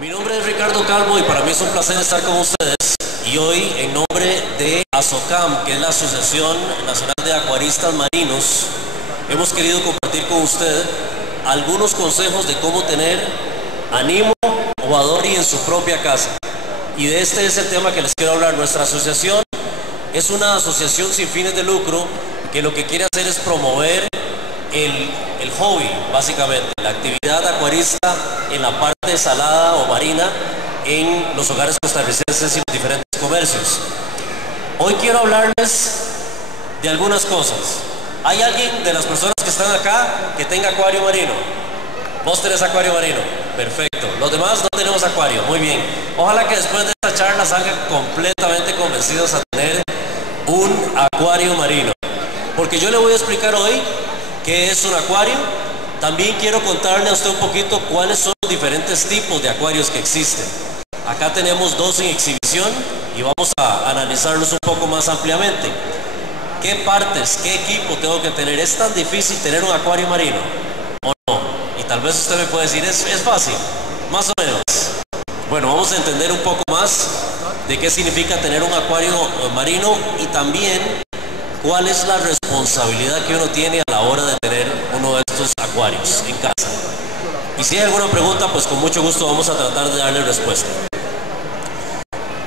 Mi nombre es Ricardo Calvo y para mí es un placer estar con ustedes. Y hoy, en nombre de ASOCAM, que es la Asociación Nacional de Acuaristas Marinos, hemos querido compartir con usted algunos consejos de cómo tener a Nemo o a Dory en su propia casa. Y de este es el tema que les quiero hablar. Nuestra asociación es una asociación sin fines de lucro que lo que quiere hacer es promover el hobby, básicamente, la actividad acuarista en la parte salada o marina en los hogares costarricenses y los diferentes comercios. Hoy quiero hablarles de algunas cosas. ¿Hay alguien de las personas que están acá que tenga acuario marino? ¿Vos tenés acuario marino? Perfecto. Los demás no tenemos acuario. Muy bien. Ojalá que después de esta charla salgan completamente convencidos a tener un acuario marino. Porque yo le voy a explicar hoy qué es un acuario. También quiero contarle a usted un poquito cuáles son los diferentes tipos de acuarios que existen. Acá tenemos dos en exhibición y vamos a analizarlos un poco más ampliamente. ¿Qué partes, qué equipo tengo que tener? ¿Es tan difícil tener un acuario marino o no? Y tal vez usted me puede decir, es fácil, más o menos. Bueno, vamos a entender un poco más de qué significa tener un acuario marino y también cuál es la responsabilidad que uno tiene a la hora de tener uno de estos acuarios en casa. Y si hay alguna pregunta, pues con mucho gusto vamos a tratar de darle respuesta.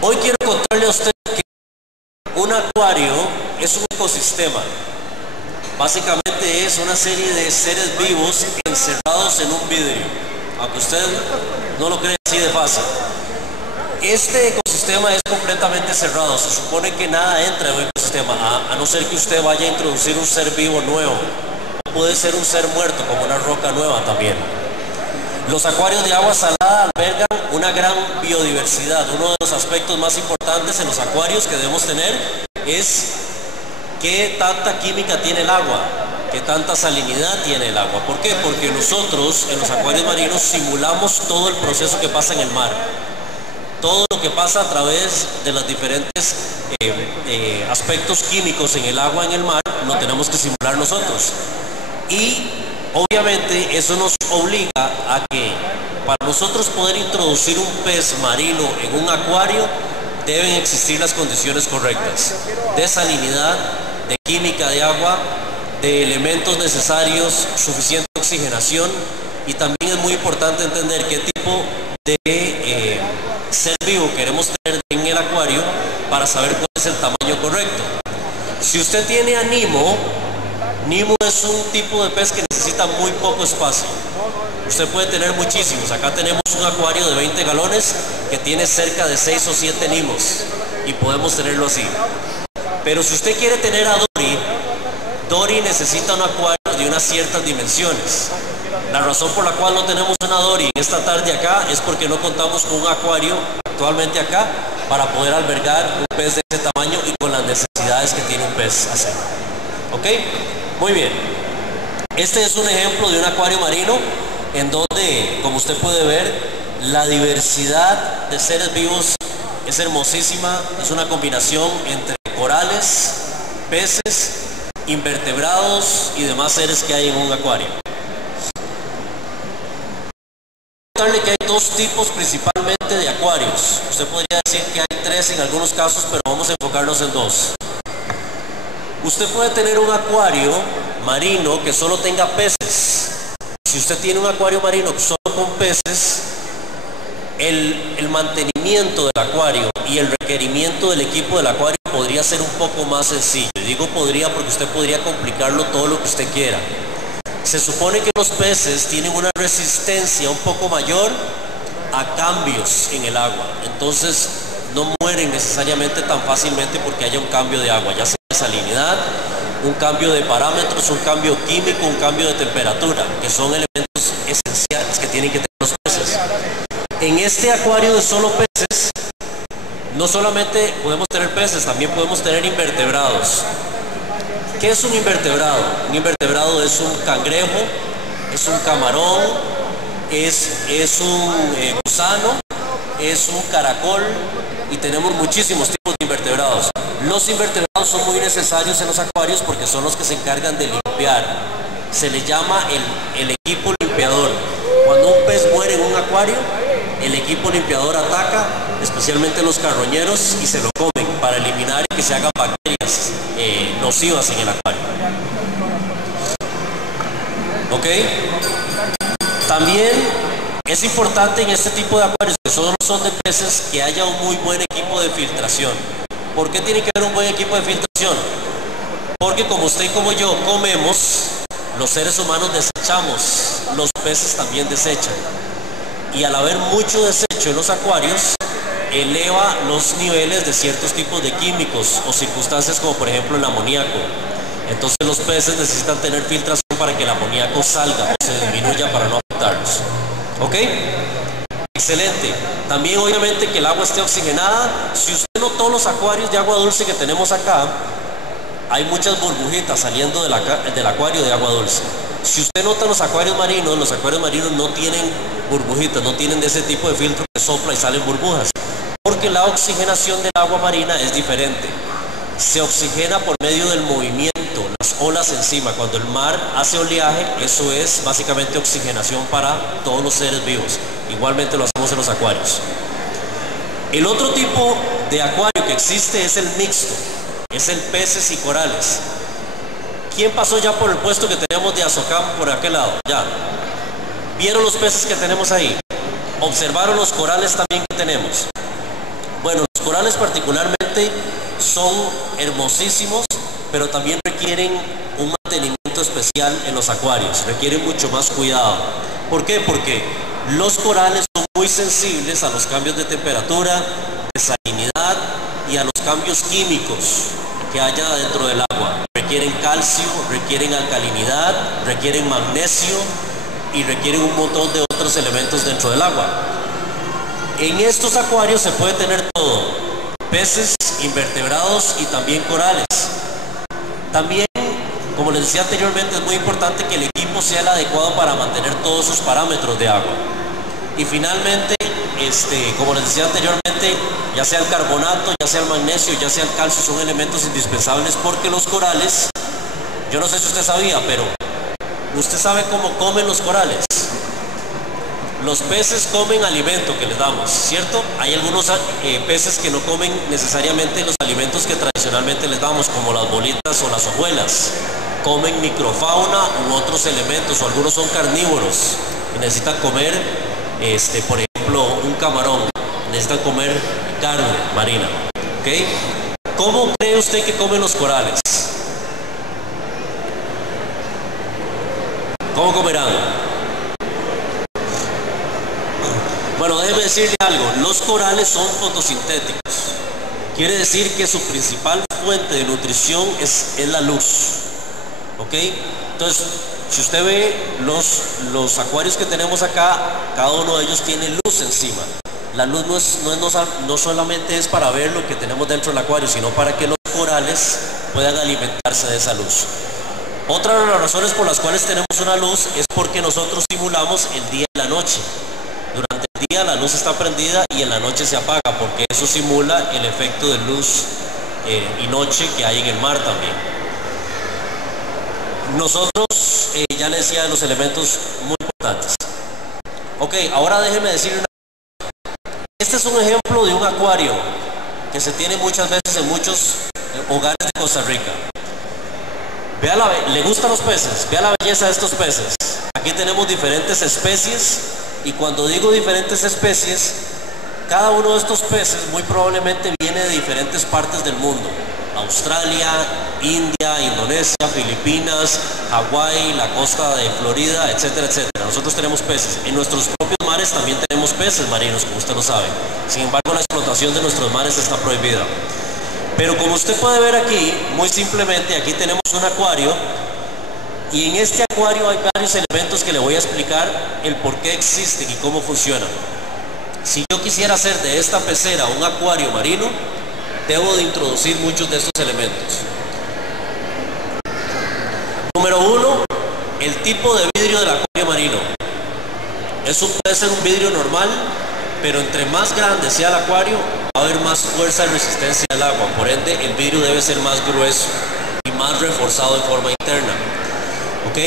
Hoy quiero contarle a usted que un acuario es un ecosistema. Básicamente es una serie de seres vivos encerrados en un vidrio, aunque usted no lo cree así de fácil. Este ecosistema es completamente cerrado, se supone que nada entra en un ecosistema, a no ser que usted vaya a introducir un ser vivo nuevo. Puede ser un ser muerto, como una roca nueva también. Los acuarios de agua salada albergan una gran biodiversidad. Uno de los aspectos más importantes en los acuarios que debemos tener es qué tanta química tiene el agua, qué tanta salinidad tiene el agua. ¿Por qué? Porque nosotros en los acuarios marinos simulamos todo el proceso que pasa en el mar. Todo lo que pasa a través de los diferentes aspectos químicos en el agua, en el mar, lo tenemos que simular nosotros. Y obviamente eso nos obliga a que para nosotros poder introducir un pez marino en un acuario deben existir las condiciones correctas de salinidad, de química de agua, de elementos necesarios, suficiente oxigenación, y también es muy importante entender qué tipo de ser vivo queremos tener en el acuario para saber cuál es el tamaño correcto. Si usted tiene a Nemo es un tipo de pez que necesita muy poco espacio. Usted puede tener muchísimos. Acá tenemos un acuario de 20 galones que tiene cerca de 6 o 7 Nemos y podemos tenerlo así. Pero si usted quiere tener a Dory necesita un acuario de unas ciertas dimensiones. La razón por la cual no tenemos una Dory esta tarde acá es porque no contamos con un acuario actualmente acá para poder albergar un pez de ese tamaño y con las necesidades que tiene un pez así. ¿Ok? Muy bien. Este es un ejemplo de un acuario marino en donde, como usted puede ver, la diversidad de seres vivos es hermosísima. Es una combinación entre corales, peces, invertebrados y demás seres que hay en un acuario. Que hay dos tipos principalmente de acuarios. Usted podría decir que hay tres en algunos casos, pero vamos a enfocarnos en dos. Usted puede tener un acuario marino que solo tenga peces. Si usted tiene un acuario marino solo con peces, el mantenimiento del acuario y el requerimiento del equipo del acuario podría ser un poco más sencillo. Digo podría porque usted podría complicarlo todo lo que usted quiera. Se supone que los peces tienen una resistencia un poco mayor a cambios en el agua. Entonces no mueren necesariamente tan fácilmente porque haya un cambio de agua, ya sea de salinidad, un cambio de parámetros, un cambio químico, un cambio de temperatura, que son elementos esenciales que tienen que tener los peces. En este acuario de solo peces, no solamente podemos tener peces, también podemos tener invertebrados. ¿Qué es un invertebrado? Un invertebrado es un cangrejo, es un camarón, es un gusano, es un caracol, y tenemos muchísimos tipos de invertebrados. Los invertebrados son muy necesarios en los acuarios porque son los que se encargan de limpiar. Se le llama el equipo limpiador. Cuando un pez muere en un acuario, el equipo limpiador ataca, especialmente los carroñeros, y se lo comen para eliminar y que se hagan bacterias nocivas en el acuario. ¿Ok? También es importante en este tipo de acuarios que solo son de peces que haya un muy buen equipo de filtración. ¿Por qué tiene que haber un buen equipo de filtración? Porque como usted y como yo comemos, los seres humanos desechamos, los peces también desechan. Y al haber mucho desecho en los acuarios, eleva los niveles de ciertos tipos de químicos o circunstancias como por ejemplo el amoníaco. Entonces los peces necesitan tener filtración para que el amoníaco salga o se disminuya para no afectarlos. ¿Ok? Excelente. También obviamente que el agua esté oxigenada. Si usted notó los acuarios de agua dulce que tenemos acá, hay muchas burbujitas saliendo del acuario de agua dulce. Si usted nota los acuarios marinos no tienen burbujitas, no tienen de ese tipo de filtro que sopla y salen burbujas, porque la oxigenación del agua marina es diferente. Se oxigena por medio del movimiento, las olas encima. Cuando el mar hace oleaje, eso es básicamente oxigenación para todos los seres vivos. Igualmente lo hacemos en los acuarios. El otro tipo de acuario que existe es el mixto, es el peces y corales. ¿Quién pasó ya por el puesto que teníamos de Azocam por aquel lado? Ya. ¿Vieron los peces que tenemos ahí? ¿Observaron los corales también que tenemos? Bueno, los corales particularmente son hermosísimos, pero también requieren un mantenimiento especial en los acuarios, requieren mucho más cuidado. ¿Por qué? Porque los corales son muy sensibles a los cambios de temperatura, de salinidad y a los cambios químicos que haya dentro del agua. Requieren calcio, requieren alcalinidad, requieren magnesio y requieren un montón de otros elementos dentro del agua. En estos acuarios se puede tener todo: peces, invertebrados y también corales. También, como les decía anteriormente, es muy importante que el equipo sea el adecuado para mantener todos sus parámetros de agua. Y finalmente, como les decía anteriormente, ya sea el carbonato, ya sea el magnesio, ya sea el calcio, son elementos indispensables, porque los corales, yo no sé si usted sabía, pero usted sabe cómo comen los corales. Los peces comen alimento que les damos, ¿cierto? Hay algunos peces que no comen necesariamente los alimentos que tradicionalmente les damos, como las bolitas o las hojuelas. Comen microfauna u otros elementos, o algunos son carnívoros y necesitan comer, por ejemplo, un camarón, necesitan comer carne marina. ¿Ok? ¿Cómo cree usted que comen los corales? ¿Cómo comerán? Bueno, déjeme decirle algo, los corales son fotosintéticos. Quiere decir que su principal fuente de nutrición es la luz. ¿Ok? Entonces, si usted ve los acuarios que tenemos acá, cada uno de ellos tiene luz encima. La luz no solamente es para ver lo que tenemos dentro del acuario, sino para que los corales puedan alimentarse de esa luz. Otra de las razones por las cuales tenemos una luz es porque nosotros simulamos el día y la noche. Durante el día la luz está prendida y en la noche se apaga, porque eso simula el efecto de luz y noche que hay en el mar también. Nosotros, ya les decía, de los elementos muy importantes. Ok, ahora déjenme decirle este es un ejemplo de un acuario que se tiene muchas veces en muchos hogares de Costa Rica. ¿Le gustan los peces? Vea la belleza de estos peces. Aquí tenemos diferentes especies, y cuando digo diferentes especies, cada uno de estos peces muy probablemente viene de diferentes partes del mundo: Australia, India, Indonesia, Filipinas, Hawái, la costa de Florida, etcétera, etcétera. Nosotros tenemos peces. En nuestros propios mares también tenemos peces marinos, como usted lo sabe. Sin embargo, la explotación de nuestros mares está prohibida. Pero como usted puede ver aquí, muy simplemente, aquí tenemos un acuario, y en este acuario hay varios elementos que le voy a explicar el por qué existen y cómo funcionan. Si yo quisiera hacer de esta pecera un acuario marino, debo de introducir muchos de estos elementos. Número uno, el tipo de vidrio del acuario marino. Eso puede ser un vidrio normal, pero entre más grande sea el acuario, va a haber más fuerza y resistencia al agua. Por ende, el vidrio debe ser más grueso y más reforzado de forma interna. ¿Ok?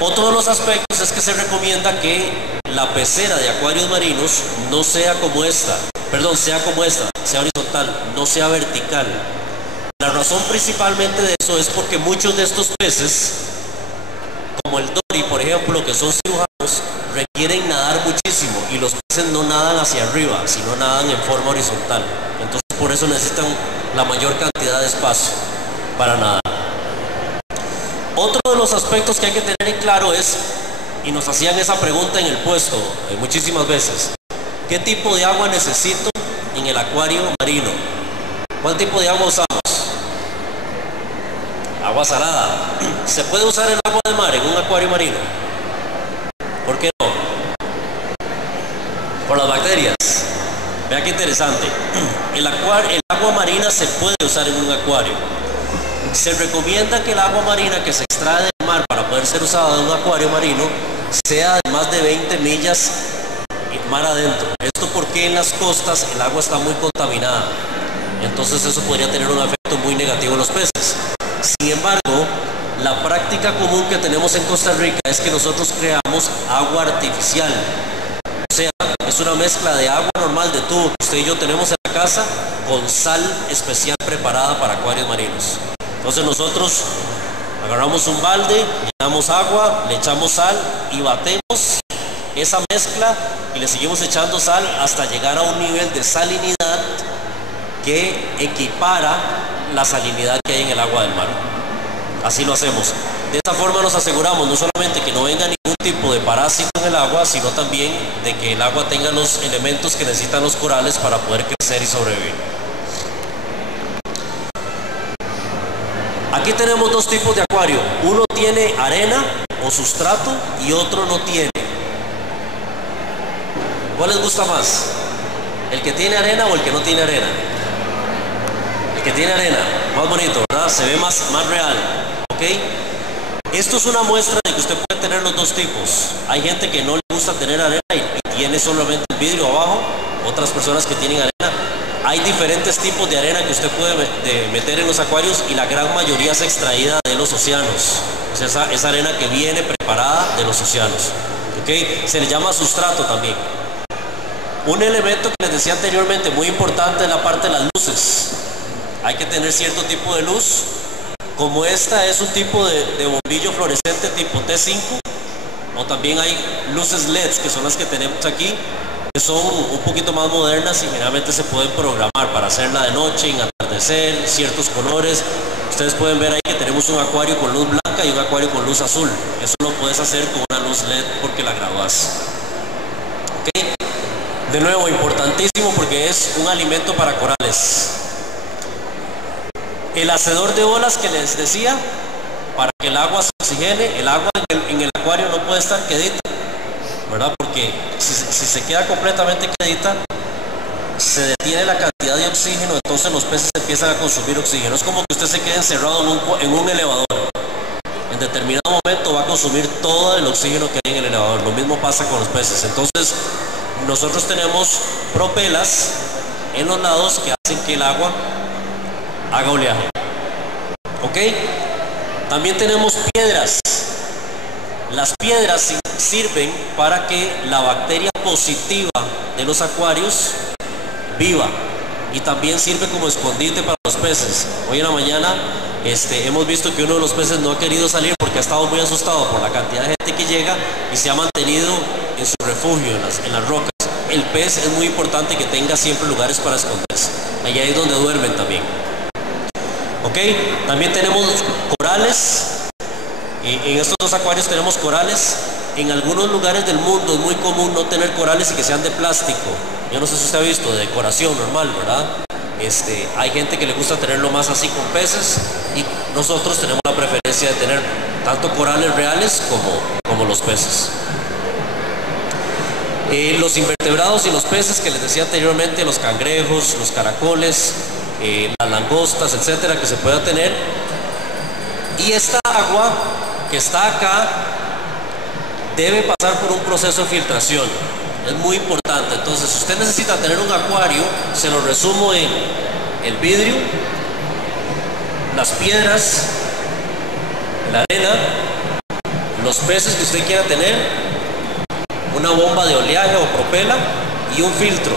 Otro de los aspectos es que se recomienda que la pecera de acuarios marinos no sea como esta, perdón, sea como esta, sea horizontal, no sea vertical. La razón principalmente de eso es porque muchos de estos peces, como el dory, por ejemplo, que son cirujanos, requieren nadar muchísimo y los peces no nadan hacia arriba, sino nadan en forma horizontal. Entonces, por eso necesitan la mayor cantidad de espacio para nadar. Otro de los aspectos que hay que tener en claro es, y nos hacían esa pregunta en el puesto muchísimas veces, ¿qué tipo de agua necesito en el acuario marino? ¿Cuál tipo de agua usamos? Agua salada. ¿Se puede usar el agua del mar en un acuario marino? ¿Por qué no? Por las bacterias. Vea qué interesante. El agua marina se puede usar en un acuario. Se recomienda que el agua marina que se extrae del mar para poder ser usada en un acuario marino sea de más de 20 millas mar adentro. Esto porque en las costas el agua está muy contaminada. Entonces eso podría tener un efecto muy negativo en los peces. Sin embargo, la práctica común que tenemos en Costa Rica es que nosotros creamos agua artificial. O sea, es una mezcla de agua normal de tubo que usted y yo tenemos en la casa con sal especial preparada para acuarios marinos. Entonces nosotros agarramos un balde, llenamos agua, le echamos sal y batemos esa mezcla y le seguimos echando sal hasta llegar a un nivel de salinidad que equipara la salinidad que hay en el agua del mar. Así lo hacemos. De esta forma nos aseguramos no solamente que no venga ningún tipo de parásito en el agua, sino también de que el agua tenga los elementos que necesitan los corales para poder crecer y sobrevivir. Aquí tenemos dos tipos de acuario. Uno tiene arena o sustrato y otro no tiene. ¿Cuál les gusta más? ¿El que tiene arena o el que no tiene arena? El que tiene arena, más bonito, ¿verdad? Se ve más real, ¿ok? Esto es una muestra de que usted puede tener los dos tipos. Hay gente que no le gusta tener arena y tiene solamente el vidrio abajo, otras personas que tienen arena. Hay diferentes tipos de arena que usted puede meter en los acuarios y la gran mayoría es extraída de los océanos. O sea, esa arena que viene preparada de los océanos, ¿ok? Se le llama sustrato también. Un elemento que les decía anteriormente muy importante es la parte de las luces. Hay que tener cierto tipo de luz. Como esta es un tipo de bombillo fluorescente tipo T5, o también hay luces LEDs que son las que tenemos aquí, que son un poquito más modernas y generalmente se pueden programar para hacerla de noche, en atardecer, ciertos colores. Ustedes pueden ver ahí que tenemos un acuario con luz blanca y un acuario con luz azul. Eso lo puedes hacer con una luz LED porque la grabas. ¿Okay? De nuevo, importantísimo porque es un alimento para corales. El hacedor de olas que les decía, para que el agua se oxigene, el agua en el acuario no puede estar quedita, ¿verdad? Porque si se queda completamente quedita, se detiene la cantidad de oxígeno, entonces los peces empiezan a consumir oxígeno. Es como que usted se quede encerrado en un elevador. En determinado momento va a consumir todo el oxígeno que hay en el elevador. Lo mismo pasa con los peces. Entonces, nosotros tenemos propelas en los lados que hacen que el agua haga oleaje. ¿Ok? También tenemos piedras. Las piedras sirven para que la bacteria positiva de los acuarios viva y también sirve como escondite para los peces. Hoy en la mañana hemos visto que uno de los peces no ha querido salir porque ha estado muy asustado por la cantidad de gente que llega y se ha mantenido en su refugio, en las rocas. El pez es muy importante que tenga siempre lugares para esconderse. Allá es donde duermen también. ¿Ok? También tenemos corales. En estos dos acuarios tenemos corales. En algunos lugares del mundo es muy común no tener corales y que sean de plástico. Yo no sé si usted ha visto, de decoración normal, ¿verdad? Hay gente que le gusta tenerlo más así con peces y nosotros tenemos la preferencia de tener tanto corales reales como los peces. Los invertebrados y los peces que les decía anteriormente, los cangrejos, los caracoles, las langostas, etcétera, que se pueda tener. Y esta agua que está acá debe pasar por un proceso de filtración. Es muy importante. Entonces, si usted necesita tener un acuario, se lo resumo en el vidrio, las piedras, la arena los peces que usted quiera tener, una bomba de oleaje o propela y un filtro.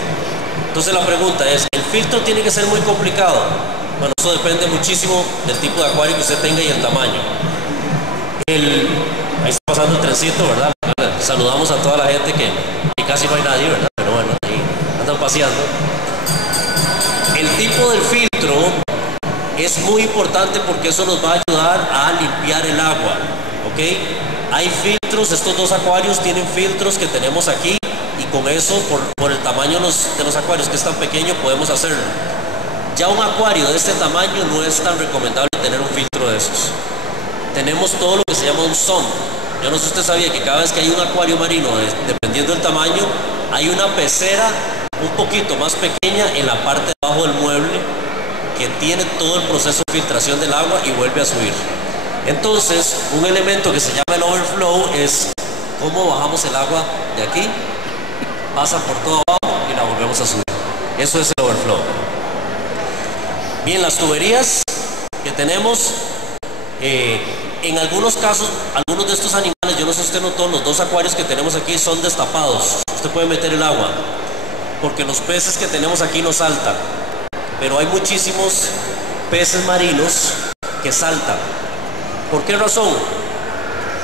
Entonces la pregunta es, ¿el filtro tiene que ser muy complicado? Bueno, eso depende muchísimo del tipo de acuario que usted tenga y el tamaño. Ahí está pasando el trencito, ¿verdad? Saludamos a toda la gente que casi no hay nadie, ¿verdad? Pero bueno, ahí andan paseando. El tipo del filtro es muy importante porque eso nos va a ayudar a limpiar el agua, ¿ok? Hay filtros, estos dos acuarios tienen filtros que tenemos aquí y con eso, por el tamaño de los acuarios que es tan pequeño, podemos hacerlo. Ya un acuario de este tamaño no es tan recomendable tener un filtro de esos. Tenemos todo lo que se llama un sonda. Yo no sé si usted sabía que cada vez que hay un acuario marino, dependiendo del tamaño, hay una pecera un poquito más pequeña en la parte de abajo del mueble que tiene todo el proceso de filtración del agua y vuelve a subir. Entonces, un elemento que se llama el overflow es cómo bajamos el agua de aquí, pasa por todo abajo y la volvemos a subir. Eso es el overflow. Bien, las tuberías que tenemos, en algunos casos, algunos de estos animales, yo no sé si usted notó, los dos acuarios que tenemos aquí son destapados. Usted puede meter el agua, porque los peces que tenemos aquí no saltan. Pero hay muchísimos peces marinos que saltan. ¿Por qué razón?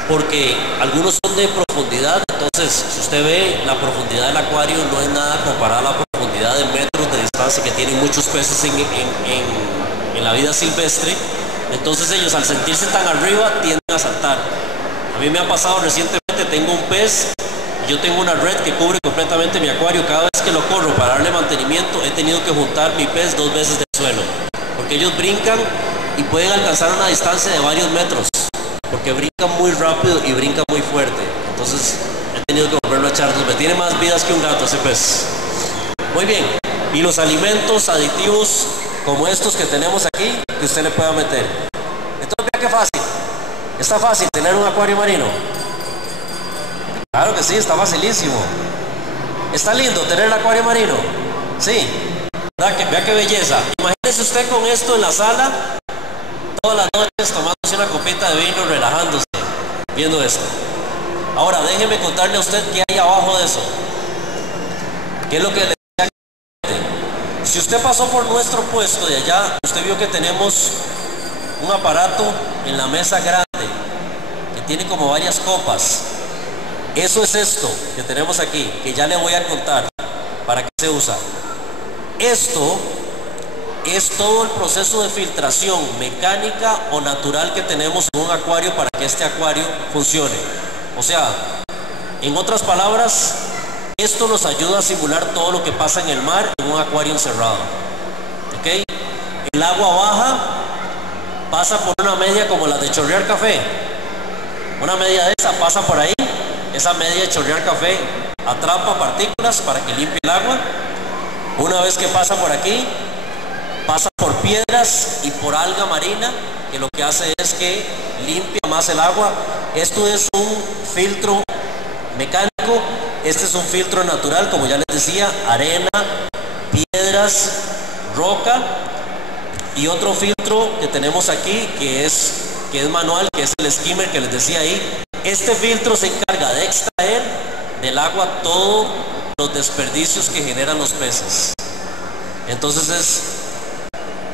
Porque algunos son de profundidad. Entonces, si usted ve, la profundidad del acuario no es nada comparada a la profundidad de metros de distancia que tienen muchos peces en la vida silvestre. Entonces ellos, al sentirse tan arriba, tienden a saltar. A mí me ha pasado recientemente, tengo un pez, yo tengo una red que cubre completamente mi acuario. Cada vez que lo corro para darle mantenimiento, he tenido que juntar mi pez 2 veces del suelo, porque ellos brincan y pueden alcanzar una distancia de varios metros, porque brincan muy rápido y brincan muy fuerte. Entonces he tenido que volverlo a echar 2 veces. Tiene más vidas que un gato ese pez. Muy bien, y los alimentos aditivos como estos que tenemos aquí, que usted le pueda meter. Entonces vea qué fácil. Está fácil tener un acuario marino. Claro que sí, está facilísimo. Está lindo tener el acuario marino. Sí, vea qué belleza. Imagínese usted con esto en la sala, todas las noches tomándose una copita de vino, relajándose, viendo esto. Ahora déjeme contarle a usted qué hay abajo de eso. ¿Qué es lo que le decía? Si usted pasó por nuestro puesto de allá, usted vio que tenemos un aparato en la mesa grande que tiene como varias copas. Eso es esto que tenemos aquí, que ya le voy a contar para qué se usa. Esto es todo el proceso de filtración mecánica o natural que tenemos en un acuario para que este acuario funcione. O sea, en otras palabras, esto nos ayuda a simular todo lo que pasa en el mar en un acuario encerrado. ¿Ok? El agua baja, pasa por una media como la de chorrear café. Una media de esa pasa por ahí. Esa media de chorrear café atrapa partículas para que limpie el agua. Una vez que pasa por aquí, pasa por piedras y por alga marina, que lo que hace es que limpia más el agua. Esto es un filtro mecánico, este es un filtro natural, como ya les decía, arena, piedras, roca, y otro filtro que tenemos aquí que es manual, que es el skimmer que les decía ahí. Este filtro se encarga de extraer del agua todos los desperdicios que generan los peces. Entonces es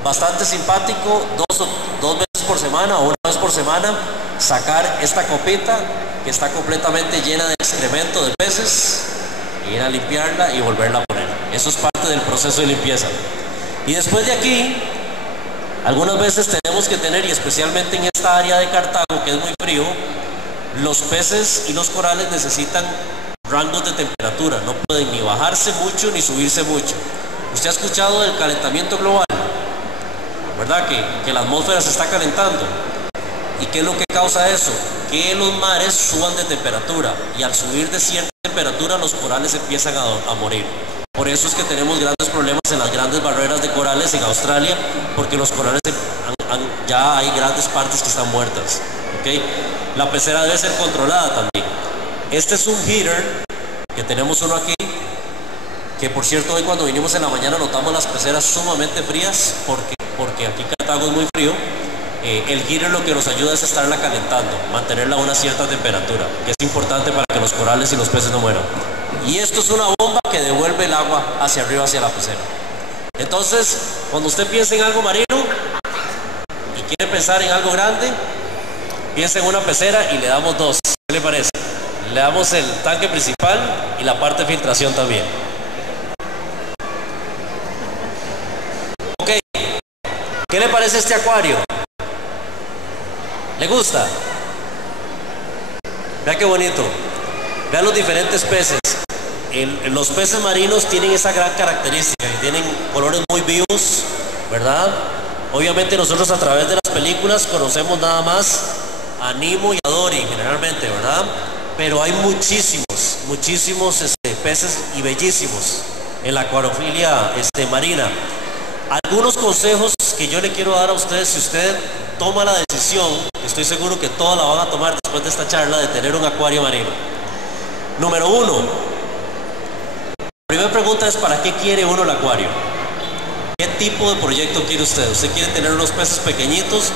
bastante simpático, dos veces por semana o una vez por semana, sacar esta copita que está completamente llena de excremento de peces, ir a limpiarla y volverla a poner. Eso es parte del proceso de limpieza. Y después de aquí, algunas veces tenemos que tener, y especialmente en esta área de Cartago que es muy frío, los peces y los corales necesitan rangos de temperatura, no pueden ni bajarse mucho ni subirse mucho. Usted ha escuchado del calentamiento global, ¿verdad? Que la atmósfera se está calentando. ¿Y qué es lo que causa eso? Que los mares suban de temperatura, y al subir de cierta temperatura los corales empiezan a morir. Por eso es que tenemos grandes problemas en las grandes barreras de corales en Australia, porque los corales ya hay grandes partes que están muertas. ¿Okay? La pecera debe ser controlada también. Este es un heater, que tenemos uno aquí, que por cierto hoy cuando vinimos en la mañana notamos las peceras sumamente frías, porque aquí Cartago es muy frío. el heater lo que nos ayuda es estarla calentando, mantenerla a una cierta temperatura, que es importante para que los corales y los peces no mueran. Y esto es una bomba que devuelve el agua hacia arriba, hacia la pecera. Entonces, cuando usted piensa en algo marino y quiere pensar en algo grande, piensa en una pecera y le damos dos. ¿Qué le parece? Le damos el tanque principal y la parte de filtración también. Ok, ¿qué le parece este acuario? ¿Le gusta? Vea qué bonito. Vean los diferentes peces. Los peces marinos tienen esa gran característica, que tienen colores muy vivos, ¿verdad? Obviamente nosotros a través de las películas conocemos nada más a Nemo y a Dory generalmente, ¿verdad? Pero hay muchísimos peces y bellísimos en la acuariofilia marina. Algunos consejos que yo le quiero dar a ustedes, si usted toma la decisión, estoy seguro que todos la van a tomar después de esta charla, de tener un acuario marino. Número uno, la primera pregunta es: ¿para qué quiere uno el acuario? ¿Qué tipo de proyecto quiere usted? ¿Usted quiere tener unos peces pequeñitos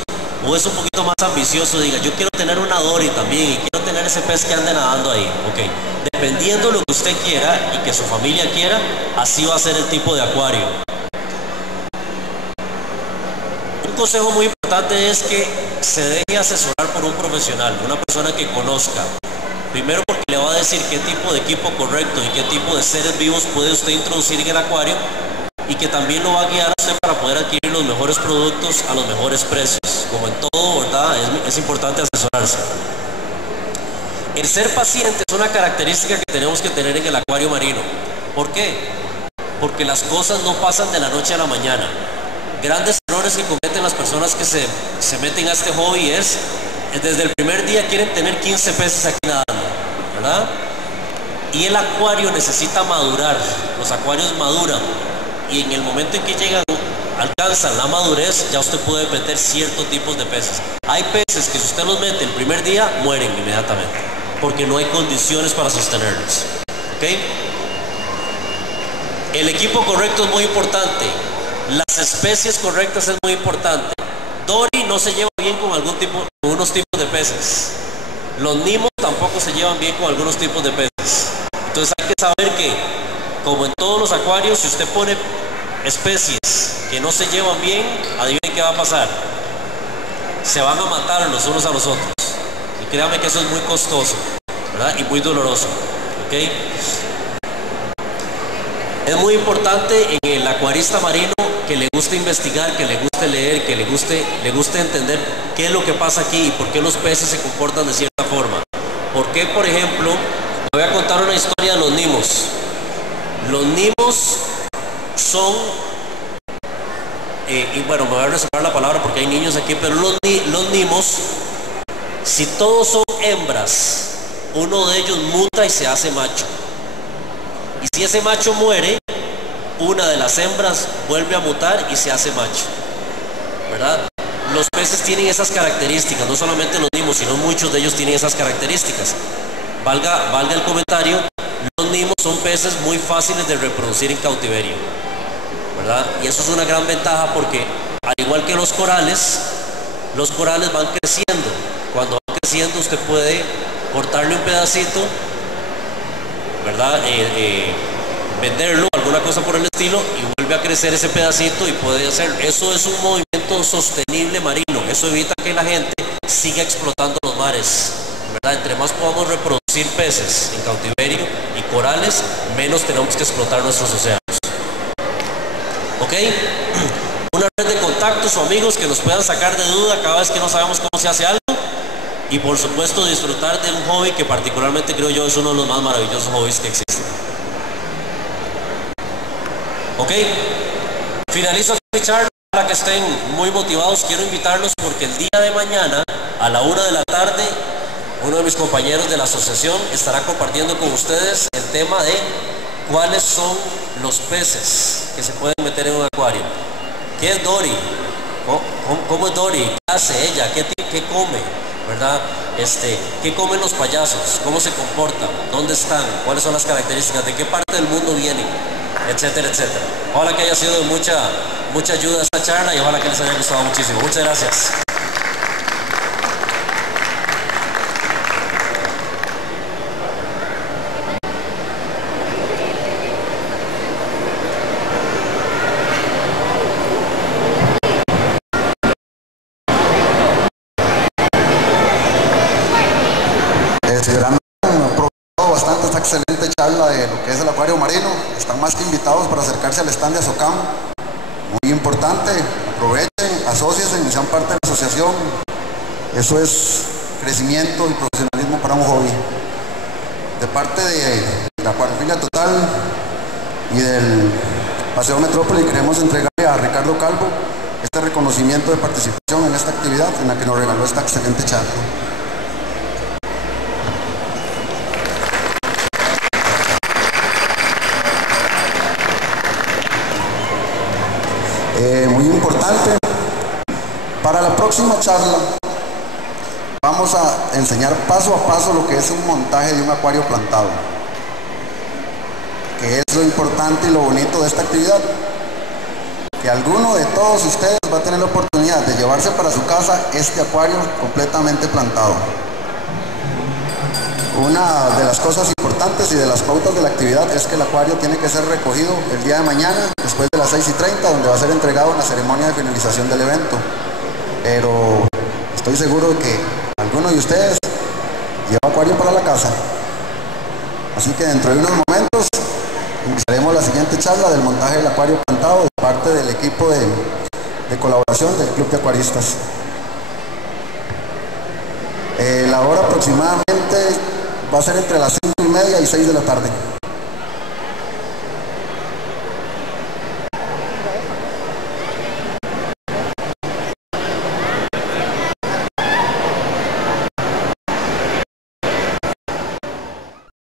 o es un poquito más ambicioso? Diga, yo quiero tener una Dory también y quiero tener ese pez que ande nadando ahí. Ok, dependiendo de lo que usted quiera y que su familia quiera, así va a ser el tipo de acuario. Un consejo muy importante es que se deje asesorar por un profesional, una persona que conozca. Primero, porque le va a decir qué tipo de equipo correcto y qué tipo de seres vivos puede usted introducir en el acuario, y que también lo va a guiar a usted para poder adquirir los mejores productos a los mejores precios. Como en todo, ¿verdad? Es importante asesorarse. El ser paciente es una característica que tenemos que tener en el acuario marino. ¿Por qué? Porque las cosas no pasan de la noche a la mañana. Grandes errores que cometen las personas que se meten a este hobby es desde el primer día quieren tener 15 peces aquí nadando, ¿verdad? Y el acuario necesita madurar. Los acuarios maduran, y en el momento en que alcanzan la madurez, ya usted puede meter ciertos tipos de peces. Hay peces que si usted los mete el primer día, mueren inmediatamente, porque no hay condiciones para sostenerlos. ¿Ok? El equipo correcto es muy importante. Las especies correctas es muy importante. Dory no se lleva bien con unos tipos de peces. Los Nemo tampoco se llevan bien con algunos tipos de peces. Entonces hay que saber que, como en todos los acuarios, si usted pone especies que no se llevan bien, adivinen qué va a pasar. Se van a matar los unos a los otros. Y créanme que eso es muy costoso, ¿verdad? Y muy doloroso. ¿Ok? Es muy importante en el acuarista marino que le guste investigar, que le guste leer, que le guste entender qué es lo que pasa aquí y por qué los peces se comportan de cierta forma. ¿Por qué, por ejemplo? Le voy a contar una historia de los nimos. Los nimos son, y bueno, me voy a reservar la palabra porque hay niños aquí, pero los nimos, si todos son hembras, uno de ellos muta y se hace macho. Y si ese macho muere, una de las hembras vuelve a mutar y se hace macho, ¿verdad? Los peces tienen esas características, no solamente los nimos, sino muchos de ellos tienen esas características. Valga el comentario, los nimos son peces muy fáciles de reproducir en cautiverio, ¿verdad? Y eso es una gran ventaja porque, al igual que los corales van creciendo. Cuando van creciendo, usted puede cortarle un pedacito, ¿verdad? Venderlo, alguna cosa por el estilo, y vuelve a crecer ese pedacito y puede hacer. Eso es un movimiento sostenible marino. Eso evita que la gente siga explotando los mares, ¿verdad? Entre más podamos reproducir peces en cautiverio y corales, menos tenemos que explotar nuestros océanos. ¿Ok? Una red de contactos o amigos que nos puedan sacar de duda cada vez que no sabemos cómo se hace algo. Y por supuesto disfrutar de un hobby que particularmente creo yo es uno de los más maravillosos hobbies que existen. Ok, finalizo mi charla. Para que estén muy motivados, quiero invitarlos porque el día de mañana a la 1 de la tarde uno de mis compañeros de la asociación estará compartiendo con ustedes el tema de cuáles son los peces que se pueden meter en un acuario. ¿Qué es Dory? ¿Cómo es Dory? ¿Qué hace ella? ¿Qué come? ¿Verdad? ¿Qué comen los payasos? ¿Cómo se comportan? ¿Dónde están? ¿Cuáles son las características? ¿De qué parte del mundo vienen? Etcétera, etcétera. Ojalá que haya sido de mucha ayuda esta charla y ojalá que les haya gustado muchísimo. Muchas gracias. esta excelente charla de lo que es el acuario marino. Están más que invitados para acercarse al stand de Azocam. Muy importante, aprovechen, asóciense y sean parte de la asociación. Eso es crecimiento y profesionalismo para un hobby. De parte de la Acuariofilia Total y del Paseo Metrópoli, queremos entregarle a Ricardo Calvo este reconocimiento de participación en esta actividad en la que nos regaló esta excelente charla. Muy importante, para la próxima charla vamos a enseñar paso a paso lo que es un montaje de un acuario plantado, que es lo importante y lo bonito de esta actividad, que alguno de todos ustedes va a tener la oportunidad de llevarse para su casa este acuario completamente plantado. Una de las cosas importantes y de las pautas de la actividad es que el acuario tiene que ser recogido el día de mañana después de las 6:30, donde va a ser entregado en la ceremonia de finalización del evento. Pero estoy seguro de que alguno de ustedes lleva acuario para la casa. Así que dentro de unos momentos iniciaremos la siguiente charla del montaje del acuario plantado de parte del equipo de colaboración del Club de Acuaristas. La hora aproximadamente va a ser entre las 5:30 y 6 de la tarde.